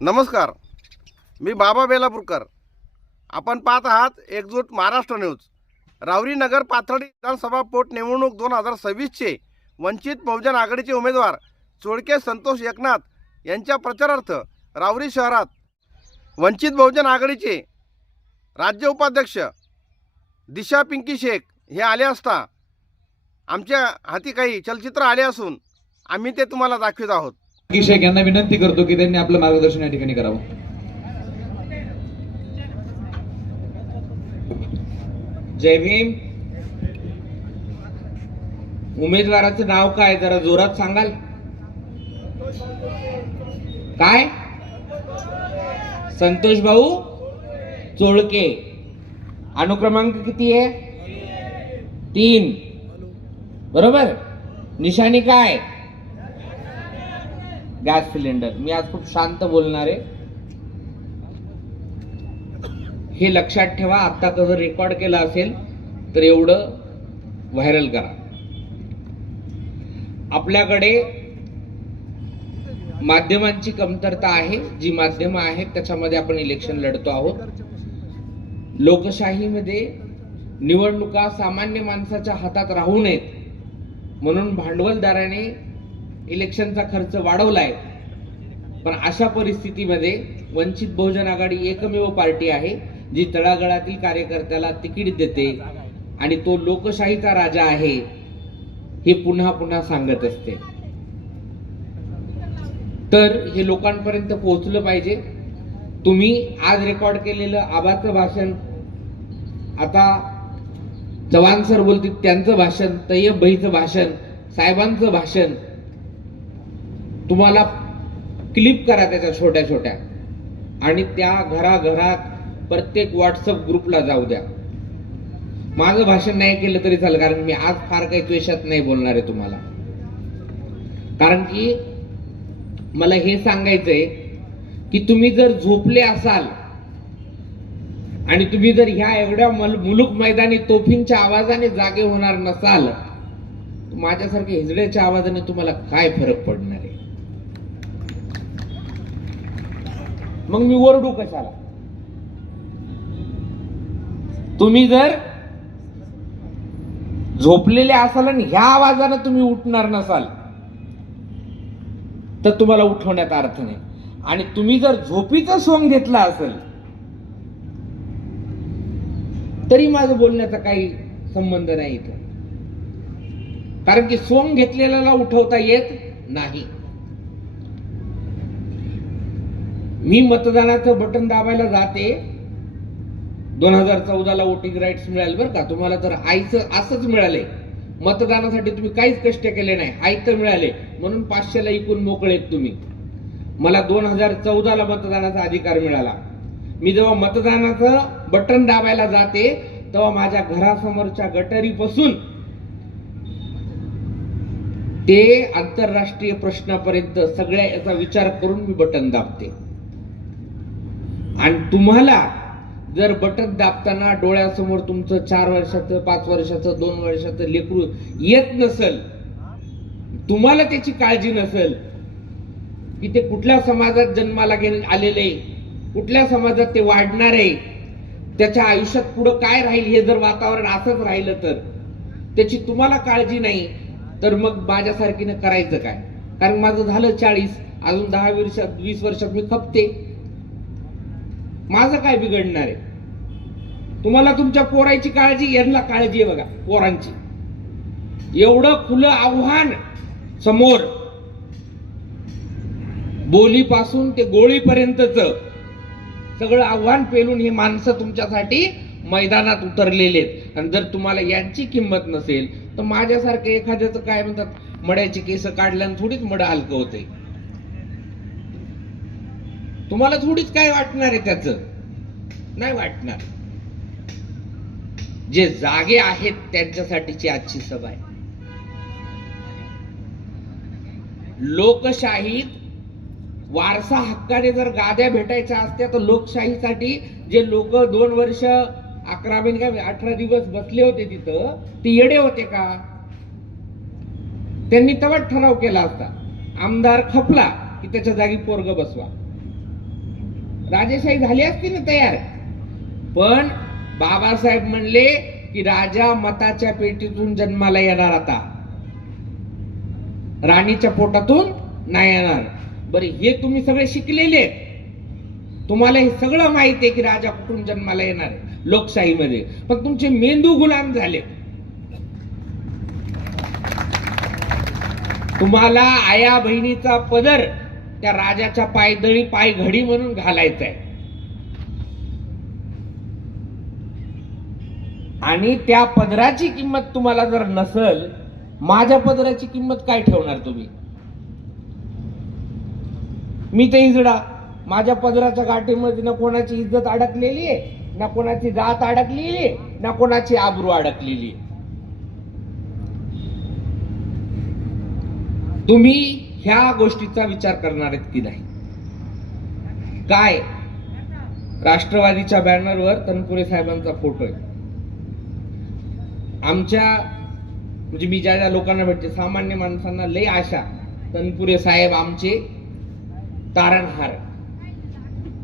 नमस्कार, मी बाबा बेलापूरकर. आपण पाहत आहात एकजूट महाराष्ट्र न्यूज. रावरी नगर पाथर्डी विधानसभा पोटनिवडणूक 2026चे वंचित बहुजन आघाडीचे उमेदवार चोळके संतोष एकनाथ यांच्या प्रचारार्थ रावरी शहरात वंचित बहुजन आघाडीचे राज्य उपाध्यक्ष दिशा पिंकी शेख हे आले असता आमच्या हाती काही चलचित्र आले असून आम्ही ते तुम्हाला दाखवित आहोत. पिंकी शेख यांना विनंती करतो की त्यांनी आपलं मार्गदर्शन या ठिकाणी करावं. जय भीम. उमेदवाराचं नाव काय जरा जोरात सांगाल? काय? संतोष भाऊ चोळके. अनुक्रमांक किती आहे? 3. बरोबर. निशाणी काय? Gas cylinder. मी आज खूप शांत बोलणार आहे, हे लक्षात ठेवा. आता जर रेकॉर्ड केलं असेल तर एवढं व्हायरल करा. आपल्याकडे माध्यमांची कमतरता आहे. जी माध्यमं आहेत त्याच्यामध्ये आपण इलेक्शन लढतो आहोत. लोकशाहीमध्ये निवडणुका सामान्य माणसाच्या हातात राहू नयेत म्हणून भांडवलदाराने इलेक्शनचा खर्च वाढवलाय. पण अशा परिस्थितीमध्ये वंचित बहुजन आघाडी एकमेव पार्टी आहे जी तळागाळातील कार्यकर्त्याला तिकीट देते आणि तो लोकशाहीचा राजा आहे हे पुन्हा पुन्हा सांगत असते. तर हे लोकांपर्यंत पोहोचलं पाहिजे. तुम्ही आज रेकॉर्ड केलेलं आबाचं भाषण, आता चव्हाण सर बोलतील त्यांचं भाषण, तय्यब भाईचं भाषण, साहेबांचं भाषण, तुम्हाला क्लिप करा त्याच्या छोट्या छोट्या आणि त्या घराघरात प्रत्येक व्हॉट्सअप ग्रुपला जाऊ द्या. माझं भाषण नाही केलं तरी चालेल, कारण मी आज फार काही द्वेषात नाही बोलणार आहे तुम्हाला. कारण की मला हे सांगायचंय की तुम्ही जर झोपले असाल आणि तुम्ही जर ह्या एवढ्या मुलूक मैदानी तोफींच्या आवाजाने जागे होणार नसाल तर माझ्यासारख्या हिजड्याच्या आवाजाने तुम्हाला काय फरक पडणार आहे? मग मी ओरडू कशाला? तुम्ही जर झोपलेले असाल आणि ह्या आवाजाने तुम्ही उठणार नसाल तर तुम्हाला उठवण्यात अर्थ नाही. आणि तुम्ही जर झोपीचं सोंग घेतला असेल तरी माझं बोलण्याचा काही संबंध नाही इथं, कारण की सोंग घेतलेल्याला उठवता येत नाही. मी मतदानाचं बटन दाबायला जाते. 2014ला वोटिंग राईट्स मिळाले बरं का. तुम्हाला तर आईचं असंच मिळालंय. मतदानासाठी तुम्ही काहीच कष्ट केले नाही, आईत मिळाले म्हणून 500ला इकून मोकळेत तुम्ही. मला 2014ला मतदानाचा अधिकार मिळाला. मी जेव्हा मतदानाचं बटन दाबायला जाते तेव्हा माझ्या घरासमोरच्या गटारीपासून ते आंतरराष्ट्रीय प्रश्नापर्यंत सगळ्या याचा विचार करून मी बटन दाबते. आणि तुम्हाला जर बटन दाबताना डोळ्यासमोर तुमचं 4 वर्षाचं, 5 वर्षाचं, 2 वर्षाचं लेकरू येत नसेल, तुम्हाला त्याची काळजी नसेल की ते कुठल्या समाजात जन्माला आलेले, कुठल्या समाजात ते वाढणार आहे, त्याच्या आयुष्यात पुढं काय राहील हे जर वातावरण असंच राहिलं तर त्याची तुम्हाला काळजी नाही, तर मग माझ्यासारखीनं करायचं काय? कारण माझं झालं 40, अजून 10-20 वर्षात मी खपते. माझं काय बिघडणार आहे? तुम्हाला तुमच्या पोराची काळजी, यांना काळजी आहे बघा पोरांची. एवढं खुलं आव्हान समोर, बोलीपासून ते गोळीपर्यंतच सगळं आव्हान पेलून हे माणसं तुमच्यासाठी मैदानात उतरलेले आहेत. आणि जर तुम्हाला यांची किंमत नसेल तर माझ्यासारखं एखाद्याचं काय म्हणतात, मड्याची केस काढल्यानं थोडीच मड हलकं होते. तुम्हाला थोडीच काय वाटणार आहे? त्याचं नाही वाटणार. जे जागे आहेत त्यांच्यासाठीची आजची सभा आहे. लोकशाहीत वारसा हक्काने जर गाद्या भेटायच्या असत्या तर लोकशाहीसाठी जे लोक 2 वर्ष 18 दिवस बसले होते तिथं, ते येडे होते का? त्यांनी तेव्हा ठराव केला असता, आमदार खपला की त्याच्या जागी पोरग बसवा. राजेशाही झाली असती ना तयार. पण बाबासाहेब म्हणले की राजा मताच्या पेटीतून जन्माला येणार, आता राणीच्या पोटातून नाही येणार. बरे, हे तुम्ही सगळे शिकलेले, तुम्हाला हे सगळं माहिती आहे की राजा कुठून जन्माला येणार आहे लोकशाहीमध्ये, पण तुमचे मेंदू गुलाम झाले. तुम्हाला आया बहिणीचा पदर त्या राजाच्या पायदळी पायघडी म्हणून घालायचा आहे. आणि त्या पदराची किंमत तुम्हाला जर नसल, माझ्या पदराची किंमत काय ठेवणार तुम्ही? मी ते इजडा, माझ्या पदराच्या गाठीमध्ये ना कोणाची इज्जत अडकलेली आहे, ना कोणाची जात अडकलेली आहे, ना कोणाची आबरू अडकलेली आहे. तुम्ही ह्या गोष्टीचा विचार करणार आहेत की नाही? काय राष्ट्रवादीच्या बॅनरवर तनपुरे साहेबांचा फोटो आहे. आमच्या म्हणजे मी ज्या ज्या लोकांना भेटते, सामान्य माणसांना लय आशा, तनपुरे साहेब आमचे तारणहार.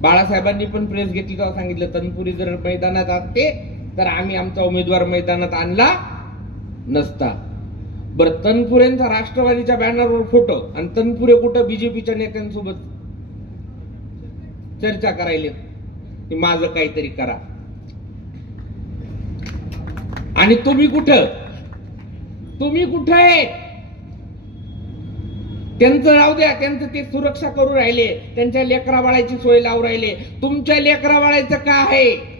बाळासाहेबांनी पण प्रेस घेतली तेव्हा सांगितलं, तनपुरे जर मैदानात असते तर आम्ही आमचा उमेदवार मैदानात आणला नसता. बरं, तनपुरेंचा राष्ट्रवादीच्या बॅनरवर फोटो आणि तनपुरे कुठं बीजेपीच्या नेत्यांसोबत चर्चा करायला की माझं काहीतरी करा. आणि तुम्ही कुठं आहे? त्यांचं राहू द्या, त्यांचं ते सुरक्षा करू राहिले, त्यांच्या लेकरा बाळाची सोय लावू राहिले. तुमच्या लेकरा बाळाचं काय आहे?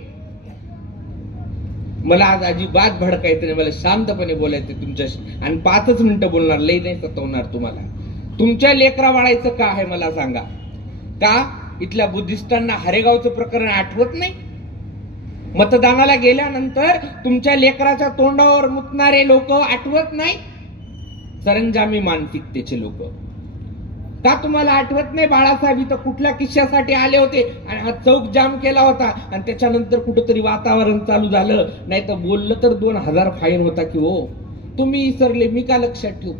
मला आज अजिबात भडकायचं नाही, मला शांतपणे बोलायचं तुमच्याशी, आणि 5 मिनिटं बोलणार, लई नाही सतवणार तुम्हाला. तुमच्या लेकरा बाळाचं का आहे मला सांगा. का इथल्या बुद्धिस्टांना हरेगावचं प्रकरण आठवत नाही? मतदानाला गेल्यानंतर तुमच्या लेकराच्या तोंडावर मुतणारे लोक आठवत नाही? सरंजामी मानसिकतेचे लोक. का तुम्हाला आठवत नाही? बाळासाहेब इथं कुठल्या किस्स्यासाठी आले होते आणि हा चौक जाम केला होता, आणि त्याच्यानंतर कुठंतरी वातावरण चालू झालं, नाही तर बोललं तर 2000 फाईन होता की हो. तुम्ही विसरले, मी का लक्षात ठेवू?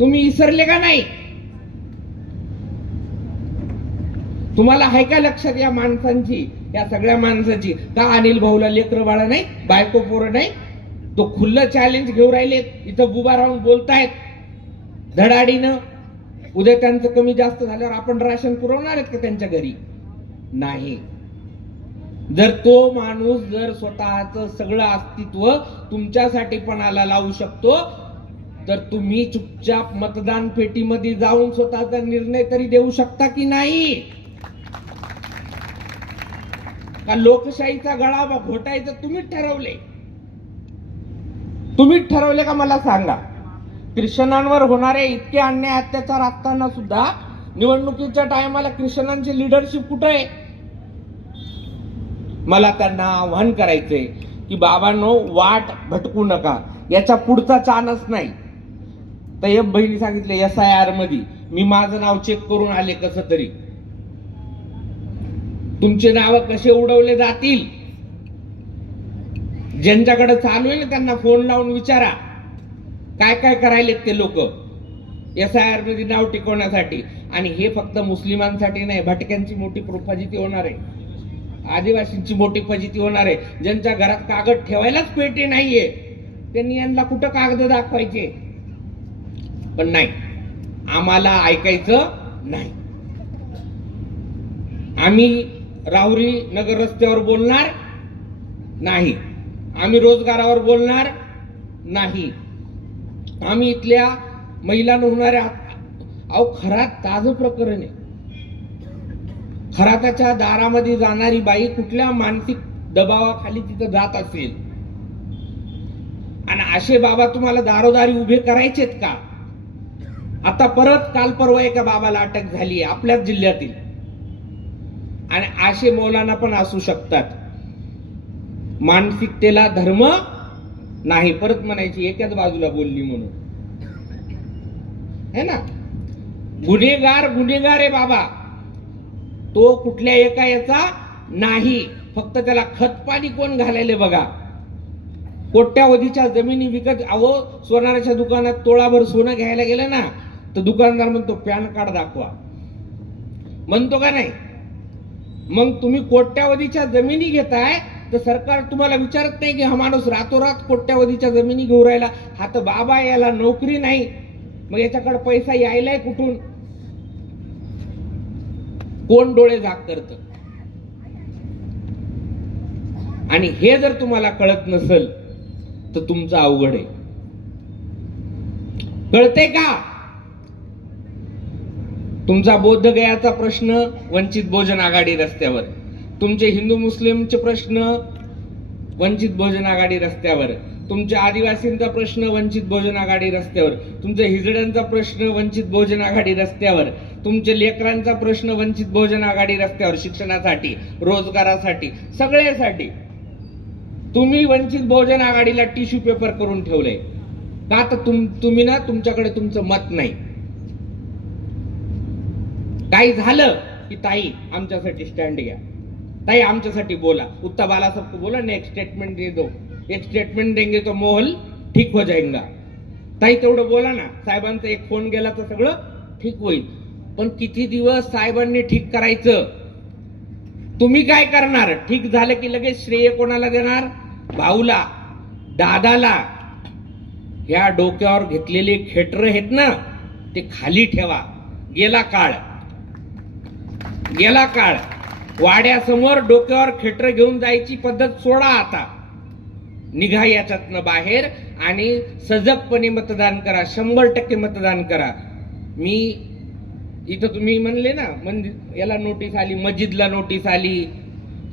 तुम्ही विसरले का नाही? तुम्हाला आहे का लक्षात या माणसांची, या सगळ्या माणसाची? का अनिल भाऊला लेकरं बाळा नाही, बायको पोरं नाही? तो खुल्लं चॅलेंज घेऊन राहिलेत, इथं उभा राहून बोलतायत धडाडीनं. उद्या त्यांचं कमी जास्त झाल्यावर आपण राशन पुरवणार आहेत का त्यांच्या घरी? नाही. जर तो माणूस जर स्वतःचं सगळं अस्तित्व तुमच्यासाठी पणाला लावू शकतो, तर तुम्ही चुपचाप मतदान पेटीमध्ये जाऊन स्वतःचा निर्णय तरी देऊ शकता की नाही? का लोकशाहीचा गळा घोटायचं तुम्हीच ठरवले? तुम्हीच ठरवले का मला सांगा? ख्रिश्चनांवर होणारे इतके अन्याय अत्याचार असताना सुद्धा निवडणुकीच्या टायमाला ख्रिश्चनांची लिडरशिप कुठे आहे? मला त्यांना आव्हान करायचंय की बाबांनो, वाट भटकू नका, याच्या पुढचा चान्स नाही. तय्यब बहिणी सांगितले SIR मध्ये, मी माझं नाव चेक करून आले कसं तरी. तुमचे नाव कसे उडवले जातील? ज्यांच्याकडे चालू आहे ना त्यांना फोन लावून विचारा काय काय करायलेत ते लोक SIR मध्ये नाव टिकवण्यासाठी. आणि हे फक्त मुस्लिमांसाठी नाही, भटक्यांची मोठी फजिती होणार आहे, आदिवासींची मोठी फजिती होणार आहे. ज्यांच्या घरात कागद ठेवायलाच पेटी नाहीये, त्यांनी यांना कुठं कागद दाखवायचे? पण नाही, आम्हाला ऐकायचं नाही. आम्ही राहुरी नगर रस्त्यावर बोलणार नाही, आम्ही रोजगारावर बोलणार नाही, आम्ही इथल्या महिलांना होणाऱ्या खरात ताजं प्रकरण आहे. खराताच्या दारामध्ये जाणारी बाई कुठल्या मानसिक दबावाखाली तिथं जात असेल, आणि असे बाबा तुम्हाला दारोदारी उभे करायचेत का? आता परत काल परवा एका बाबाला अटक झाली आहे आपल्याच जिल्ह्यातील, आणि असे मौलाना पण असू शकतात. मानसिकतेला धर्म नाही, परत म्हणायची एकाच बाजूला बोलली म्हणून, है ना? गुन्हेगार आहे बाबा, तो कुठल्या एका याचा नाही. फक्त त्याला खतपाणी कोण घालायले बघा. कोट्यावधीच्या जमिनी विकत, अहो सोनाराच्या दुकानात तोळाभर सोनं घ्यायला गेलं ना, तर दुकानदार म्हणतो पॅन कार्ड दाखवा, म्हणतो का नाही? मग तुम्ही कोट्यावधीच्या जमिनी घेताय तर सरकार तुम्हाला विचारत नाही की हा माणूस रातोरात कोट्यावधीच्या जमिनी घेऊन राहिला, हा तर बाबा, याला नोकरी नाही, मग याच्याकडे पैसा यायलाय कुठून? कोण डोळे झाक करत? आणि हे जर तुम्हाला कळत नसेल तर तुमचं अवघड आहे. कळते का? तुमचा बोधगयाचा प्रश्न वंचित बहुजन आघाडी रस्त्यावर, तुमचे हिंदू मुस्लिमचे प्रश्न वंचित बहुजन आघाडी रस्त्यावर, तुमच्या आदिवासींचा प्रश्न वंचित बहुजन आघाडी रस्त्यावर, तुमच्या हिजड्यांचा प्रश्न वंचित बहुजन आघाडी रस्त्यावर, तुमच्या लेकरांचा प्रश्न वंचित बहुजन आघाडी रस्त्यावर, शिक्षणासाठी, रोजगारासाठी, सगळ्यासाठी. तुम्ही वंचित बहुजन आघाडीला टिश्यू पेपर करून ठेवलंय का? तर तुम्ही ना, तुमच्याकडे तुमचं मत नाही. काही झालं की ताई आमच्यासाठी स्टँड घ्या, ताई आमच्यासाठी बोला, उत्ता बाला सबको बोला ना, एक स्टेटमेंट दे दो, एक स्टेटमेंट देंगे तो माहौल ठीक हो जाएगा. ताई तेवढं बोला ना, साहेबांचा एक फोन गेला तर सगळं ठीक होईल. पण किती दिवस साहेबांनी ठीक करायचं? तुम्ही काय करणार? ठीक झालं की लगेच श्रेय कोणाला देणार? भाऊला, दादाला. ह्या डोक्यावर घेतलेले खेटर आहेत ना, ते खाली ठेवा. गेला काळ, गेला काळ. वाड्यासमोर डोक्यावर खेटर घेऊन जायची पद्धत सोडा आता. निघा याच्यातनं बाहेर आणि सजगपणे मतदान करा. 100% मतदान करा. मी इथं तुम्ही म्हणले ना, मंदिर याला नोटीस आली, मस्जिदला नोटीस आली,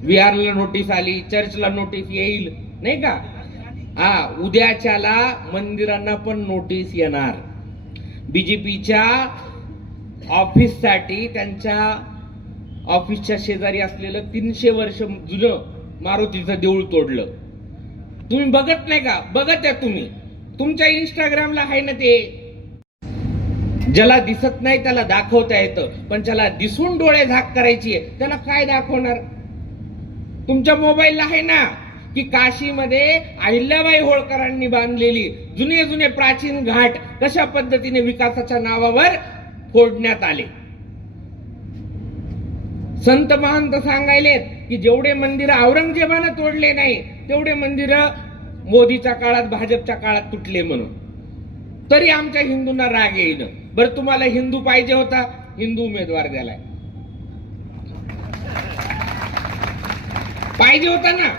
विहारला नोटीस आली, चर्चला नोटीस येईल, नाही का? हा, उद्याच्याला मंदिरांना पण नोटीस येणार. बीजेपीच्या ऑफिससाठी त्यांच्या ऑफिसच्या शेजारी असलेलं 300 वर्ष जुनं मारुतीचं देऊळ तोडलं. तुम्ही बघत नाही का? बघत आहे तुम्ही, तुमच्या इंस्टाग्रामला आहे ना ते. ज्याला दिसत नाही त्याला दाखवता येतं, पण ज्याला दिसून डोळे झाक करायची आहे त्याला काय दाखवणार? तुमच्या मोबाईलला आहे ना की काशीमध्ये अहिल्याबाई होळकरांनी बांधलेली जुने जुने प्राचीन घाट कशा पद्धतीने विकासाच्या नावावर फोडण्यात आले. संत महंत सांगायलेत की जेवढे मंदिर औरंगजेबानं तोडले नाही तेवढे मंदिर मोदीच्या काळात, भाजपच्या काळात तुटले म्हणून. तरी आमच्या हिंदूंना राग येईन. बरं, तुम्हाला हिंदू पाहिजे होता, हिंदू उमेदवार द्यालाय. पाहिजे होता ना,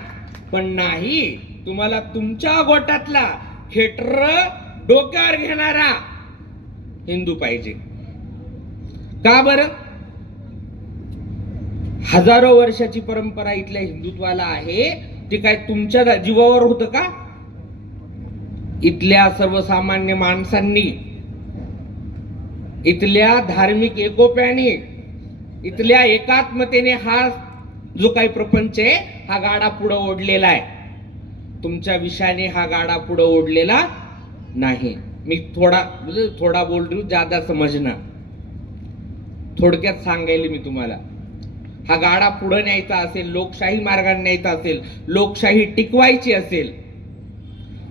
पण नाही. तुम्हाला तुमच्या गोटातला खेटर डोक्यावर घेणारा हिंदू पाहिजे. का बरं? हजारो वर्षाची परंपरा इथल्या हिंदुत्वाला आहे. ते काय तुमच्या जीवावर होतं का? इथल्या सर्वसामान्य माणसांनी, इथल्या धार्मिक एकोप्याने, इथल्या एकात्मतेने हा जो काही प्रपंच आहे हा गाडा पुढे ओढलेला आहे. तुमच्या विषयाने हा गाडा पुढे ओढलेला नाही. मी थोडा बोल रही हूं, ज्यादा समजना. थोडक्यात सांगायला मी तुम्हाला, हा गाडा पुढे न्यायचा असेल, लोकशाही मार्गाने न्यायचा असेल, लोकशाही टिकवायची असेल,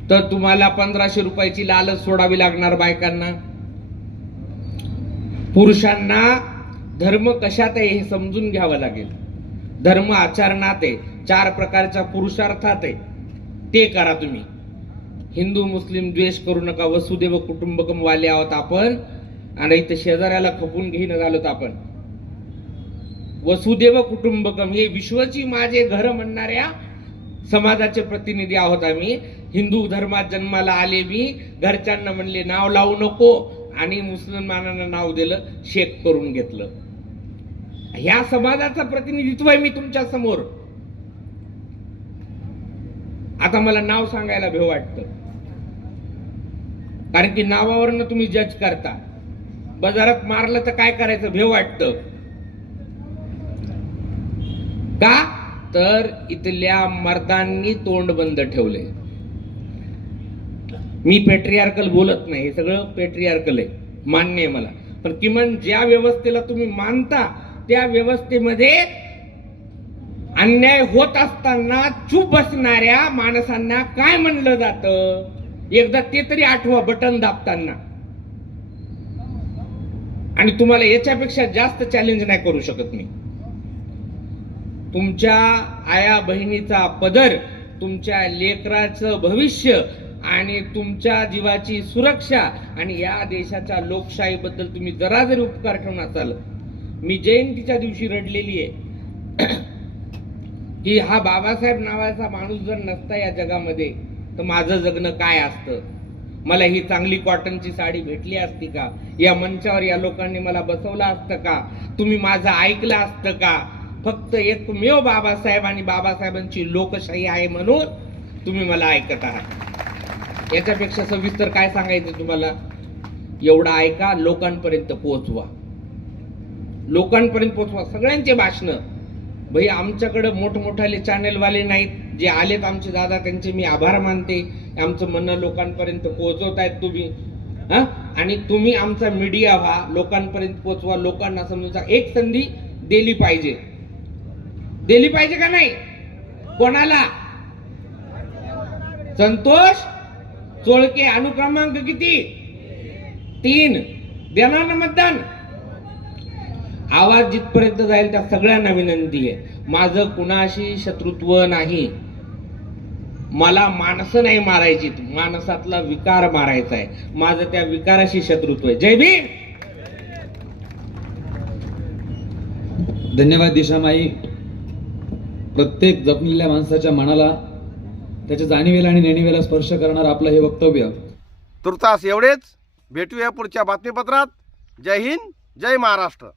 तर तुम्हाला 1500 रुपयाची लालच सोडावी लागणार बायकांना. पुरुषांना धर्म कशात आहे हे समजून घ्यावं लागेल. धर्म आचरणात आहे, 4 प्रकारच्या पुरुषार्थात आहे, ते करा तुम्ही. हिंदू मुस्लिम द्वेष करू नका. वसुदेव कुटुंबकम वाले आहोत आपण, आणि इथं शेजाऱ्याला खपून घेणं झालं आपण. वसुदेव कुटुंबकम हे विश्वची माझे घर म्हणणाऱ्या समाजाचे प्रतिनिधी आहोत आम्ही. हिंदू धर्मात जन्माला आले मी, घरच्यांना म्हणले नाव लावू नको, आणि मुसलमानांना नाव दिलं, शेख करून घेतलं. ह्या समाजाचा प्रतिनिधित्व आहे मी तुमच्या समोर. आता मला नाव सांगायला भेव वाटतं, कारण की नावावरनं तुम्ही जज करता. बाजारात मारलं तर काय करायचं भेव वाटतं का? तर इथल्या मर्दांनी तोंड बंद ठेवले. मी पेट्रियार्कल बोलत नाही, हे सगळं पेट्रियार्कल आहे, मान्य आहे मला. पण किमान ज्या व्यवस्थेला तुम्ही मानता त्या व्यवस्थेमध्ये अन्याय होत असताना चूप बसणाऱ्या माणसांना काय म्हणलं जातं? एकदा ते तरी आठवा बटन दाबताना. आणि तुम्हाला याच्यापेक्षा जास्त चॅलेंज नाही करू शकत मी. तुमच्या आया बहिणीचा पदर, तुमच्या लेकराचं भविष्य आणि तुमच्या जीवाची सुरक्षा आणि या देशाच्या लोकशाहीबद्दल तुम्ही जरा जरी उपकार ठेवून असाल. मी जयंतीच्या दिवशी रडलेली आहे की हा बाबासाहेब नावाचा माणूस जर नसता या जगामध्ये तर माझं जगणं काय असतं. मला ही चांगली कॉटनची साडी भेटली असती का? या मंचावर या लोकांनी मला बसवलं असतं का? तुम्ही माझं ऐकलं असतं का? फक्त एकमेव बाबासाहेब आणि बाबासाहेबांची लोकशाही आहे म्हणून तुम्ही मला ऐकत आहात. याच्यापेक्षा सविस्तर काय सांगायचं तुम्हाला? एवढं ऐका, लोकांपर्यंत पोहोचवा, लोकांपर्यंत पोहोचवा सगळ्यांचे भाषणं. भाई आमच्याकडे मोठमोठाले चॅनलवाले नाहीत, जे आलेत आमचे दादा त्यांचे मी आभार मानते. आमचं म्हणणं लोकांपर्यंत पोहोचवतायत तुम्ही. आणि तुम्ही आमचा मीडिया व्हा, लोकांपर्यंत पोहोचवा, लोकांना समजून एक संधी दिली पाहिजे. दिली पाहिजे का नाही? कोणाला? संतोष चोळके अनुक्रमांक किती? 3. देणार ना मतदान? आवाज जिथपर्यंत जाईल त्या सगळ्यांना विनंती आहे. माझं कुणाशी शत्रुत्व नाही. मला माणसं नाही मारायची, माणसातला विकार मारायचा आहे. माझं त्या विकाराशी शत्रुत्व आहे. जय भीम. धन्यवाद दिशामाई. प्रत्येक जपलेल्या माणसाच्या मनाला, त्याच्या जाणीवेला आणि नेणीवेला स्पर्श करणार आपलं हे वक्तव्य. तुर्तास एवढेच. भेटूया पुढच्या बातमीपत्रात. जय हिंद, जय महाराष्ट्र.